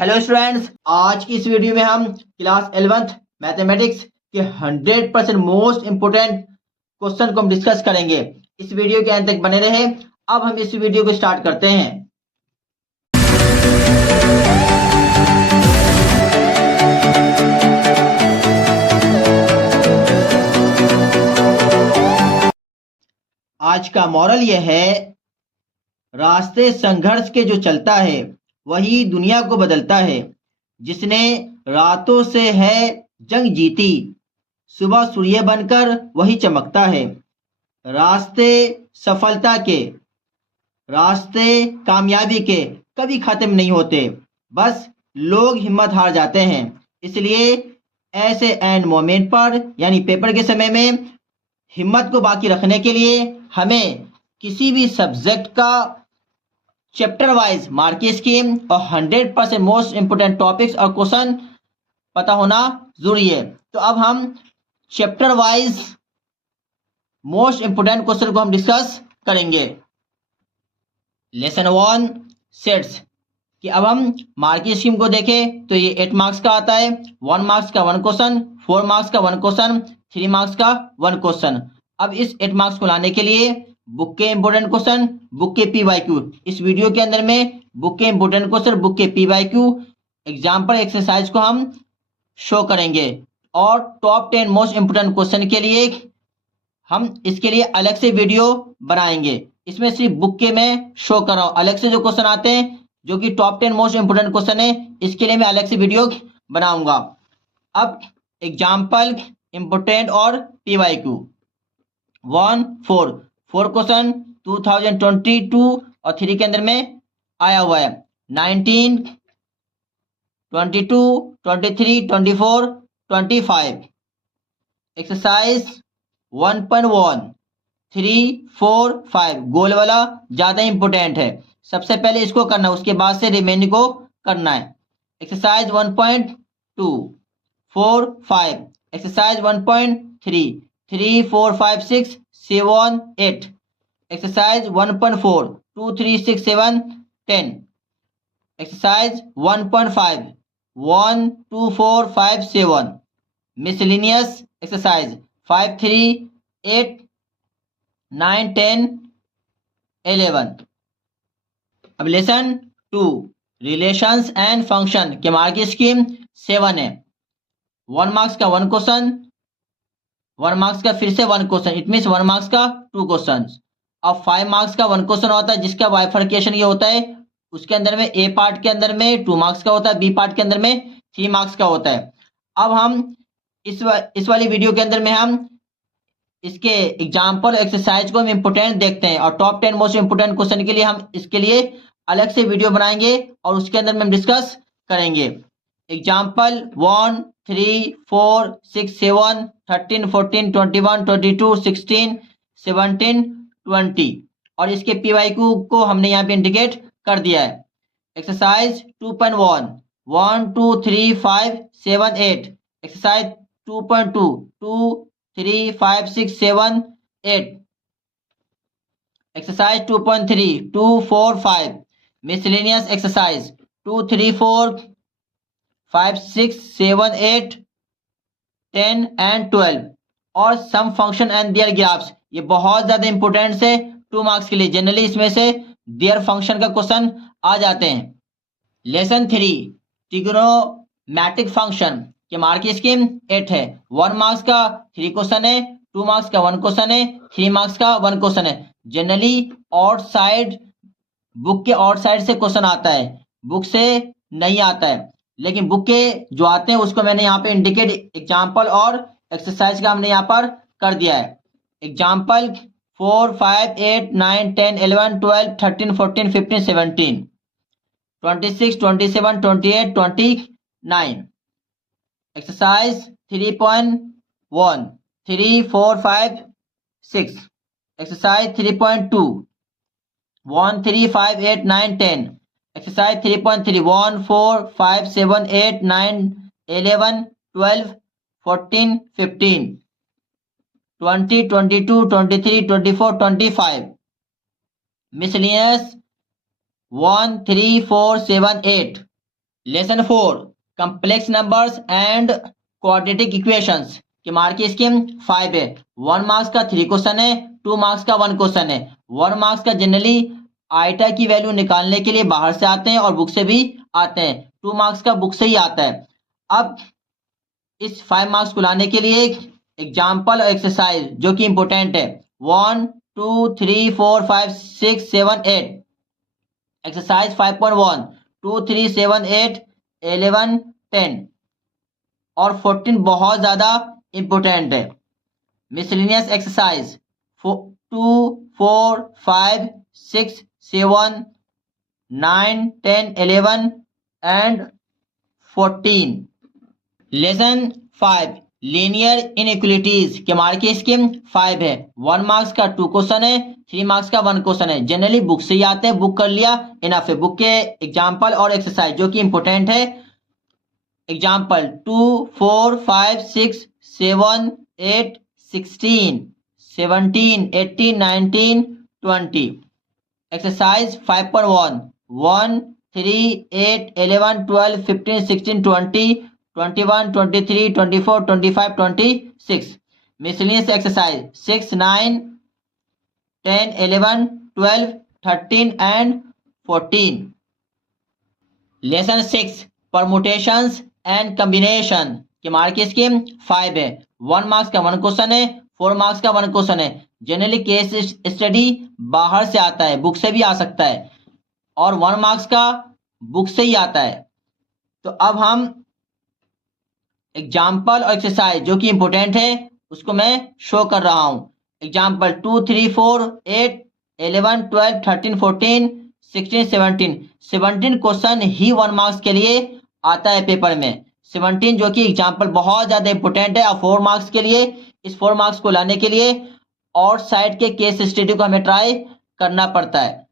Hello students, आज की इस वीडियो में हम क्लास 11th मैथमेटिक्स के 100% मोस्ट इंपोर्टेंट क्वेश्चन को हम डिस्कस करेंगे। इस वीडियो के अंत तक बने रहे। अब हम इस वीडियो को स्टार्ट करते हैं। आज का मॉरल यह है, रास्ते संघर्ष के जो चलता है वही दुनिया को बदलता है। जिसने रातों से है जंग जीती, सुबह सूर्य बनकर वही चमकता है। रास्ते सफलता के, रास्ते कामयाबी के कभी खत्म नहीं होते, बस लोग हिम्मत हार जाते हैं। इसलिए ऐसे एंड मोमेंट पर यानी पेपर के समय में हिम्मत को बाकी रखने के लिए हमें किसी भी सब्जेक्ट का चैप्टर वाइज मार्किंग स्कीम और 100% मोस्ट इंपोर्टेंट टॉपिक्स और क्वेश्चन पता होना जरूरी है। तो अब हम chapter wise most important question को हम डिस्कस करेंगे। लेसन 1 सेट्स कि अब हम मार्किंग स्कीम को देखें तो ये 8 मार्क्स का आता है। 1 मार्क्स का 1 क्वेश्चन, 4 मार्क्स का 1 क्वेश्चन, 3 मार्क्स का 1 क्वेश्चन। अब इस 8 मार्क्स को लाने के लिए बुक के इंपोर्टेंट क्वेश्चन, बुक के पीवाईक्यू, इस वीडियो के अंदर में बुक के इंपोर्टेंट क्वेश्चन, बुक के पीवाईक्यू, एग्जाम्पल एक्सरसाइज को हम शो करेंगे। और टॉप 10 मोस्ट इंपोर्टेंट क्वेश्चन के लिए हम इसके लिए अलग से वीडियो बनाएंगे। इसमें सिर्फ बुक के मैं शो कर रहा हूं, अलग से जो क्वेश्चन आते हैं जो कि टॉप 10 मोस्ट इंपोर्टेंट क्वेश्चन है, इसके लिए मैं अलग से वीडियो बनाऊंगा। अब एग्जाम्पल इंपोर्टेंट और पीवाईक्यू 1 4 क्वेश्चन 2022 और 3 के अंदर में आया हुआ है। 19 22 23 24 25 एक्सरसाइज 1.1 3 4 5 गोल वाला ज्यादा इंपोर्टेंट है। सबसे पहले इसको करना है, उसके बाद से रिमेनिंग को करना है। Exercise 1.2 4 5 exercise 1.3 3 4 5 6 7 8 exercise 1.4 2 3 6 7 10 exercise 1.5 1 2 4 5 7 miscellaneous exercise 5 3 8 9 10 11। अब लेसन 2 रिलेशंस एंड फंक्शन के मार्किंग स्कीम 7 है। 1 मार्क्स का 1 क्वेश्चन, 1 मार्क्स का फिर से 1 क्वेश्चन, इट मीन 1 मार्क्स का 2 क्वेश्चन। अब 5 मार्क्स का 1 क्वेश्चन होता है जिसका बाइफर्केशन ये होता है, उसके अंदर में ए पार्ट के अंदर में 2 मार्क्स का होता है, बी पार्ट के अंदर में 3 मार्क्स का होता है। अब हम इस वाली वीडियो के अंदर में हम इसके एग्जाम्पल एक्सरसाइज को हम इंपोर्टेंट देखते हैं और टॉप 10 मोस्ट इंपोर्टेंट क्वेश्चन के लिए हम इसके लिए अलग से वीडियो बनाएंगे और उसके अंदर में हम डिस्कस करेंगे। एग्जाम्पल 1 3 4 6 7 13 14 21 22 16 17 20 और इसके पीवाईक्यू को हमने यहाँ पे इंडिकेट कर दिया है। Exercise 2.1 1 2 3 5 7 8 exercise 2.2 2 3 5 6 7 8 exercise 2.3 2 4 5 miscellaneous exercise 2 3 4 5 6 7 8 10 and 12 और सम फंक्शन एंड देयर ग्राफ्स, ये बहुत ज्यादा इंपोर्टेंट है 2 मार्क्स के लिए। जनरली इसमें से देयर फंक्शन का क्वेश्चन आ जाते हैं। लेसन 3 ट्रिग्नोमेट्रिक फंक्शन के मार्किंग स्कीम 8 है। 1 मार्क्स का 3 क्वेश्चन है, 2 मार्क्स का 1 क्वेश्चन है, 3 मार्क्स का 1 क्वेश्चन है। जनरली आउट साइड बुक के आउट साइड से क्वेश्चन आता है, बुक से नहीं आता है, लेकिन बुक के जो आते हैं उसको मैंने यहाँ पे इंडिकेट एग्जाम्पल और एक्सरसाइज का हमने यहाँ पर कर दिया है। Example 4 5 8 9 10 11 12 13 14 15 17 26 27 28 29 exercise 3.1 3 4 5 6 exercise 3.2 1 3 5 8 9 10 exercise 3.3 1 4 5 7 8 9 11 12 14 15 20 22 23 24 25 miscellaneous 1 3 4 7 8 lesson 4 complex numbers and quadratic equations के मार्क की स्कीम 5 है। 1 मार्क्स का 3 क्वेश्चन है, 2 मार्क्स का 1 क्वेश्चन है। 1 मार्क्स का जनरली आइटा की वैल्यू निकालने के लिए बाहर से आते हैं और बुक से भी आते हैं। 2 मार्क्स का बुक से ही आता है। अब इस 5 मार्क्स को लाने के लिए एग्जाम्पल और एक्सरसाइज जो कि इंपोर्टेंट है 1 2 3 4 5 6 7 8। एक्सरसाइज 5.1 2 3 7 8 11 10 और 14 बहुत ज्यादा इंपोर्टेंट है। Miscellaneous exercise 2 4 5 6 7 9 10 11 and 14। Lesson 5 linear inequalities के मार्क की स्कीम 5 है। 1 मार्क्स का 2 क्वेश्चन है, 3 मार्क्स का 1 क्वेश्चन है। जनरली बुक से ही आते हैं, बुक कर लिया इनफ है। बुक के एग्जाम्पल और एक्सरसाइज जो कि इंपोर्टेंट है example 2 4 5 6 7 8 16 17 18 19 20। Exercise 5.1 1 3 8 11 12 15 16 20 21 23 24 25 26। Miscellaneous exercise 6 9 10 11 12 13 and 14। Lesson 6 permutations and combination के मार्क की स्कीम 5 है। 1 मार्क्स का 1 क्वेश्चन है, 4 मार्क्स का 1 क्वेश्चन है। जनरली केस स्टडी बाहर से आता है, बुक से भी आ सकता है और 1 मार्क्स का बुक से ही आता है। तो अब हम एग्जाम्पल और एक्सरसाइज जो कि इंपोर्टेंट है उसको मैं शो कर रहा हूं। एग्जाम्पल 2 3 4 8 11 12 13 14 16 17। 17 क्वेश्चन ही 1 मार्क्स के लिए आता है पेपर में। 17 जो कि एग्जाम्पल बहुत ज्यादा इंपोर्टेंट है। और 4 मार्क्स के लिए इस 4 मार्क्स को लाने के लिए और साइड के केस स्टडी को हमें ट्राई करना पड़ता है।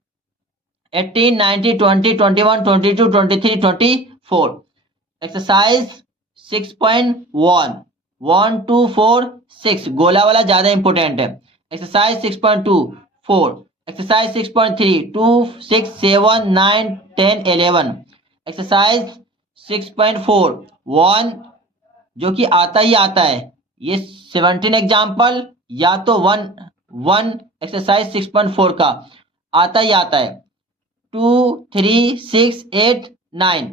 18 19 20 21 22 23 24। एक्सरसाइज 6.1 1 2 4 6 गोला वाला ज्यादा इंपोर्टेंट है। एक्सरसाइज 6.2 4। एक्सरसाइज 6.3 2 6 7 9 10 11। एक्सरसाइज 6.4 1 जो कि आता ही आता है। ये 17 एग्जाम्पल या तो 1 एक्सरसाइज 6.4 का आता ही आता है। 2 3 6 8 9।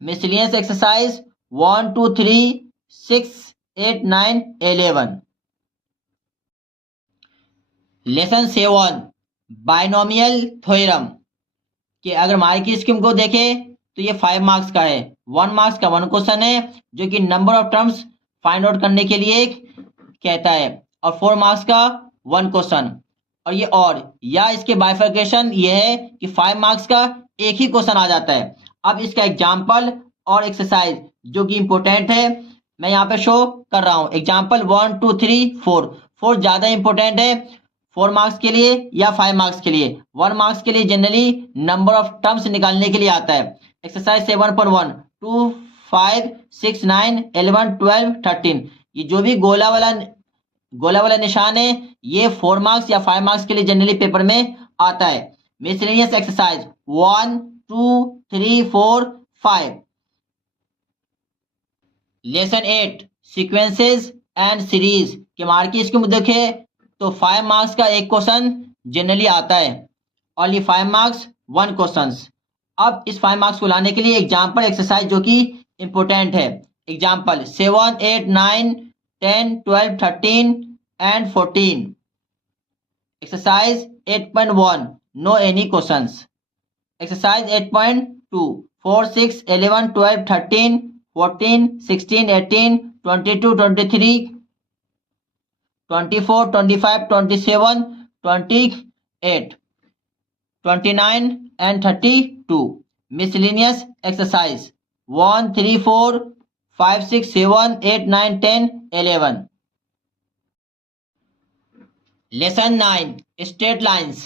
Miscellaneous exercise 1 2 3 6 8 9 11। Lesson 7 binomial theorem कि अगर मार्क की स्कीम को देखें तो ये 5 मार्क्स का है। 1 मार्क्स का 1 क्वेश्चन है जो कि number of terms find out करने के लिए कहता है और 4 मार्क्स का 1 क्वेश्चन। और ये और या इसके बाइफर्केशन ये है कि 5 मार्क्स का एक ही क्वेश्चन आ जाता है। अब इसका एग्जाम्पल और एक्सरसाइज जो कि इंपोर्टेंट है मैं यहाँ पे शो कर रहा हूँ। एग्जाम्पल 1 2 3 4। 4 ज्यादा इंपोर्टेंट है 4 मार्क्स के लिए या 5 मार्क्स के लिए। 1 मार्क्स के लिए जनरली नंबर ऑफ टर्म्स निकालने के लिए आता है। एक्सरसाइज 7.1 2 5 6 9 11 12 13। ये जो भी गोला वाला निशान है ये 4 मार्क्स या 5 मार्क्स के लिए जनरली पेपर में आता है। Miscellaneous exercise 1 2 3 4 5। Lesson 8 sequences and series के मार्क की इसको देखे तो 5 मार्क्स का एक क्वेश्चन जनरली आता है। Only 5 marks 1 question. अब इस 5 मार्क्स को लाने के लिए एग्जाम्पल एक्सरसाइज जो कि इंपोर्टेंट है। Example 7 8 9 10 12 13 and 14। Exercise 8.1 no any questions. Exercise 8.2 4 6 11 12 13 14 16 18 22 23 24 25 27 28 29 and 32। miscellaneous exercise 1 3 4 5 6 7 8 9 10 11। Lesson 9 straight lines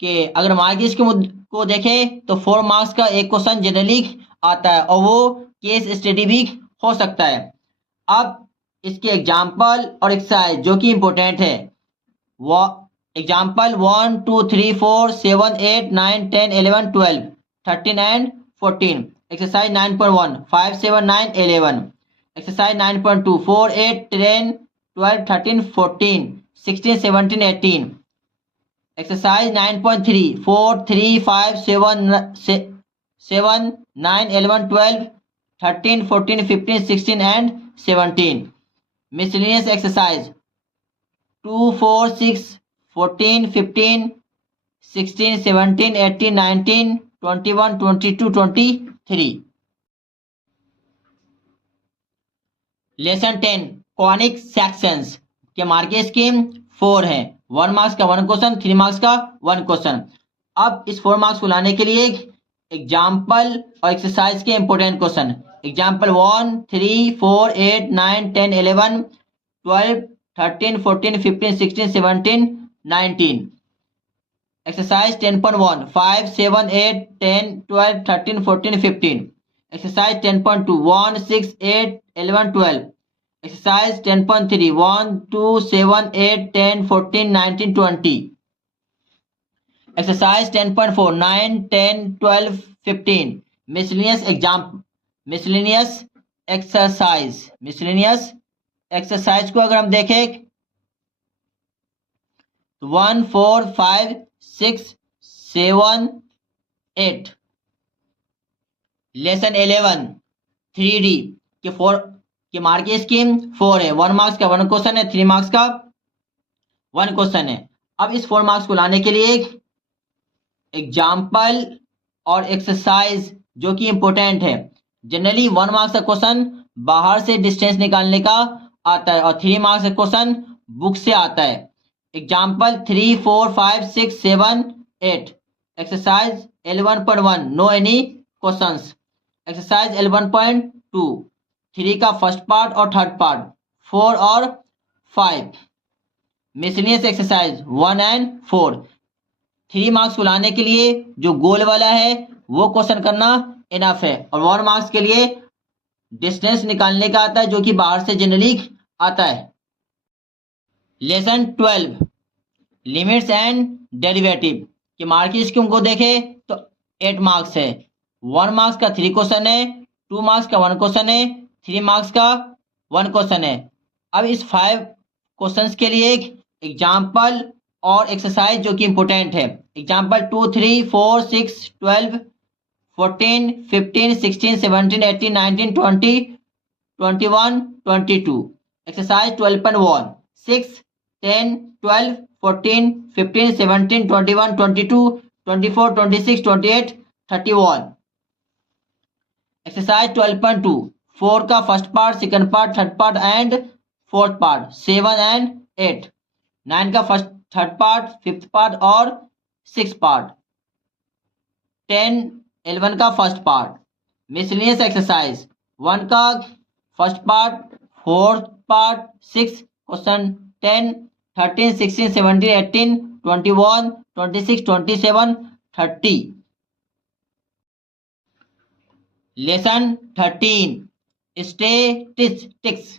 के अगर मार्क्स को देखें तो 4 मार्क्स का एक क्वेश्चन जनरली आता है और वो केस स्टडी भी हो सकता है। अब इसके एग्जाम्पल और एक्सरसाइज जो कि इंपोर्टेंट है वो example 1 2 3 4 7 8 9 10 11 12 13 and 14। Exercise 9.1 5 7 9 11, exercise 9.2 4 8 10 12 13 14 16 17 18, exercise 9.3 4 3 5 7 9 11 12 13 14 15 16 and 17. Miscellaneous exercise 2 4 6 14 15 16 17 18 19 21 22 23. Lesson 10 conic sections के मार्किंग स्कीम 4 है। 1 मार्क्स का 1 क्वेश्चन, 3 मार्क्स का 1 क्वेश्चन। अब इस 4 मार्क्स को लाने के लिए एग्जाम्पल और एक्सरसाइज के important question. Example 1 3 4 8 9 10 11 12 13 14 15 16 17 19. Exercise 10.1 5 7 8 10 12 13 14 15. Exercise 10.2 1 6 8 11 12. Exercise 10.3 1 2 7 8 10 14 19 20. Exercise 10.4 9 10 12 15. Miscellaneous exercise को अगर हम देखें तो 1 4 5 6 7 8. लेसन 11 3D के मार्किंग स्कीम 4 है। 1 मार्क्स का 1 क्वेश्चन है, 3 मार्क्स का 1 क्वेश्चन है। अब इस 4 मार्क्स को लाने के लिए एग्जाम्पल और एक्सरसाइज जो कि इंपोर्टेंट है। जनरली 1 मार्क्स का क्वेश्चन बाहर से डिस्टेंस निकालने का आता है और 3 मार्क्स का क्वेश्चन बुक से आता है। Example 3 4 5 6 7 8. Exercise 11.1 no any questions. Exercise 11.2 3 का फर्स्ट पार्ट और थर्ड पार्ट, 4 और 5. Miscellaneous exercise 1 and 4. 3 मार्क्स को लाने के लिए जो गोल वाला है वो क्वेश्चन करना इनफ है और 1 मार्क्स के लिए डिस्टेंस निकालने का आता है जो कि बाहर से जनरली आता है। लेसन 12 लिमिट्स एंड डेरिवेटिव के मार्किंग स्कीम को देखें तो 8 मार्क्स है। 1 मार्क्स का 3 क्वेश्चन है, 2 मार्क्स का 1 क्वेश्चन है, 3 मार्क्स का 1 क्वेश्चन है। अब इस 5 क्वेश्चंस के लिए एग्जाम्पल और एक्सरसाइज जो कि इंपोर्टेंट है। एग्जाम्पल 2 3 4 6 12 14 15 16 17 18 19 20 21 22. एक्सरसाइज 12.1 6 10 12 14 15 17 21 22 24 26 28 31. एक्सरसाइज 12.2 4 का first part, second part, third part and fourth part, 7 and 8. 9 का first third part, fifth part और 6 पार्ट, 10 11 का फर्स्ट पार्ट. मिसलेनियस एक्सरसाइज 1 का first part, fourth part, 6 question, 10 13 16 17 18 21 26 27 30. Lesson 13 statistics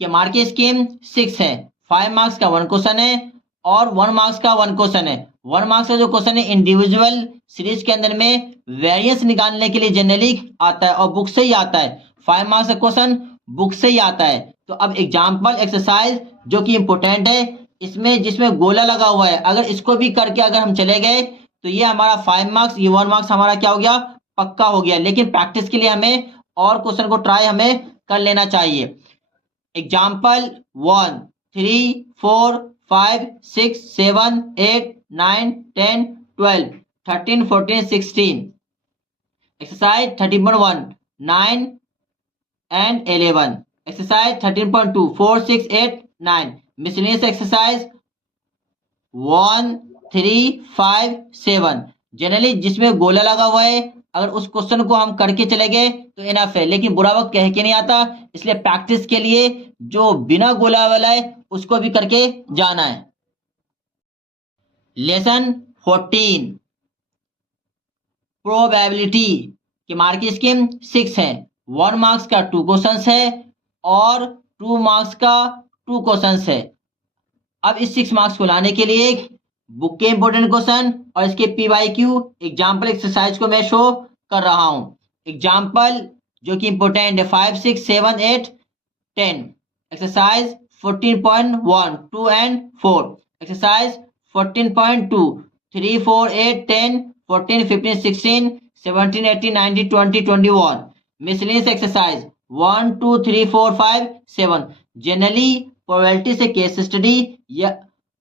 के marking scheme 6 है। 5 marks का 1 question है और 1 marks का 1 क्वेश्चन है। 1 मार्क्स का जो क्वेश्चन है इंडिविजुअल सीरीज के अंदर में वेरिएंस निकालने के लिए जनरली आता है और बुक से ही आता है। 5 मार्क्स का क्वेश्चन बुक से ही आता है। तो अब एग्जाम्पल एक्सरसाइज जो कि इंपोर्टेंट है, इसमें जिसमें गोला लगा हुआ है, अगर इसको भी करके अगर हम चले गए तो ये हमारा 5 मार्क्स, ये 1 मार्क्स हमारा क्या हो गया, पक्का हो गया। लेकिन प्रैक्टिस के लिए हमें और क्वेश्चन को ट्राई हमें कर लेना चाहिए। Example 1 3 4 5 6 7 8 9 10 12 13 14 16. Exercise 13.1 9 and 11. Exercise 13.2 4 6 8 9. Miscellaneous exercise 1 3 5 7. Generally जिसमें गोला लगा हुआ है, अगर उस क्वेश्चन को हम करके चले गए तो इनफ है, लेकिन बुरा वक्त कह के नहीं आता, इसलिए प्रैक्टिस के लिए जो बिना गोला वाला है उसको भी करके जाना है। लेसन 14 प्रोबेबिलिटी की मार्किंग स्कीम 6 है। 1 मार्क्स का 2 क्वेश्चंस है और 2 मार्क्स का 2 क्वेश्चंस है। अब इस 6 मार्क्स को लाने के लिए बुक के इंपोर्टेंट क्वेश्चन और इसके PYQ एग्जाम्पल एक्सरसाइज को मैं शो कर रहा हूं। एग्जाम्पल जो कि इंपोर्टेंट है, 5, 6, 7, 8, 10। Exercise 14.1 2 and 4। Exercise 14.2 3, 4, 8, 10, 14, 15, 16, 17, 18, 19, 20, 21। Miscellaneous exercise 1, 2, 3, 4, 5, 7। Generally probability से केस स्टडी या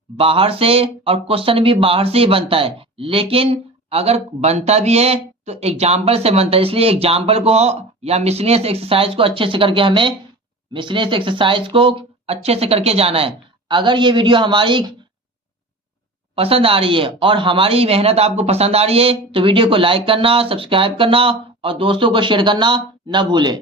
बाहर से और क्वेश्चन भी बाहर से ही बनता है, लेकिन अगर बनता भी है तो एग्जाम्पल से बनता है, इसलिए एग्जाम्पल को या मिसलेनियस एक्सरसाइज को अच्छे से करके हमें मिसलेनियस एक्सरसाइज को अच्छे से करके जाना है। अगर ये वीडियो हमारी पसंद आ रही है और हमारी मेहनत आपको पसंद आ रही है तो वीडियो को लाइक करना, सब्सक्राइब करना और दोस्तों को शेयर करना ना भूलें।